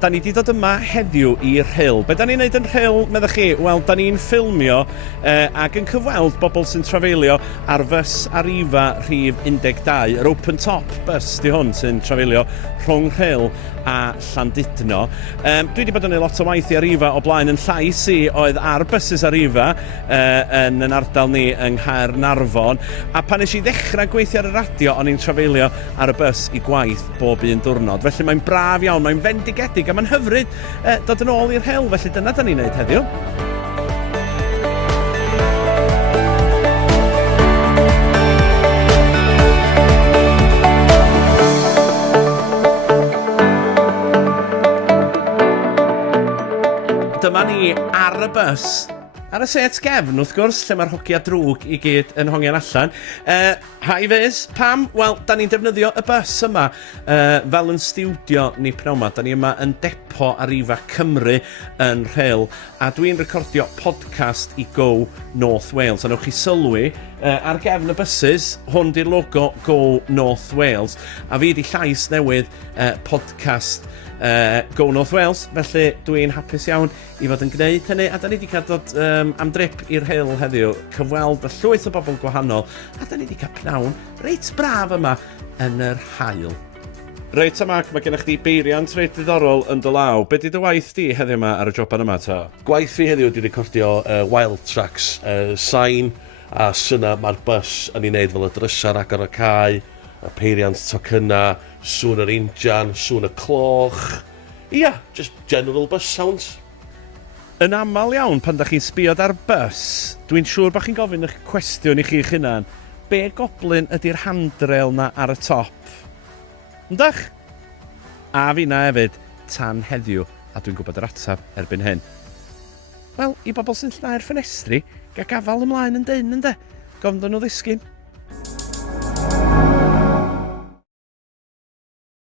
da ni wedi dod yma heddiw i Rhyl. Be da ni'n neud yn Rhyl, meddwch chi? Wel, da ni'n ffilmio ac yn cyfweld bobl sy'n trafeilio ar fys Arriva rhif 12, yr open top bus di hwn sy'n trafeilio rhwng Rhyl a Llandudno. Dwi wedi bod yn ei lot o waith i Arriva o blaen yn llais i oedd ar buses Arriva yn yn ardal ni yng Nghaernarfon, a pan nes i ddechrau gweithio ar y radio o'n i'n trafeilio ar y bus i gwaith bob un diwrnod. Felly mae'n braf iawn, mae'n fendigedig a mae'n hyfryd dod yn ôl i'r Rhyl, felly dyna da ni'n neud heddiw. Dyma ni ar y bus, ar y set gefn wrth gwrs, lle mae'r hogia drwg i gyd yn hongian allan. Hi Fizz, pam? Wel, da ni'n defnyddio y bus yma fel yn stiwdio ni pnawn 'ma. Da ni yma yn depo Arriva Cymru yn Rhyl, a dwi'n recordio podcast i Go North Wales. A newch chi sylwi ar gefn y buses, hwn di'r logo Go North Wales, a fi di llais newydd podcast Go North Wales, felly dwi'n hapus iawn i fod yn gwneud hynny, a da ni wedi cael dod am drip i'r Rhyl heddiw, cyfweld y llwyth o bobl gwahanol, a da ni wedi cael pnawn reit braf yma yn yr haul. Reit yma, mae gennych chdi beiriant reit diddorol yn dy law. Be di dy waith di heddiw yma ar y joban yma ta? Gwaith fi heddiw wedi recordio wild tracks, sain a syna mae'r bus yn ei wneud fel y drysar agor y cae, y peiriant tocynna, sŵn yr injan, sŵn y cloch. Ia, just general bus sounds. Yn aml iawn pan da chi'n sbiod ar bus, dwi'n siŵr bod chi'n gofyn eich cwestiwn i chi'ch hunan, be goblin ydy'r handrail na ar y top? Yndych? A fi na hefyd, tan heddiw, a dwi'n gwybod yr atab erbyn hyn. Wel, i bobl sy'n llnau'r ffenestri, ga gafal ymlaen yn dyn, ynde? Gofn nhw ddisgyn.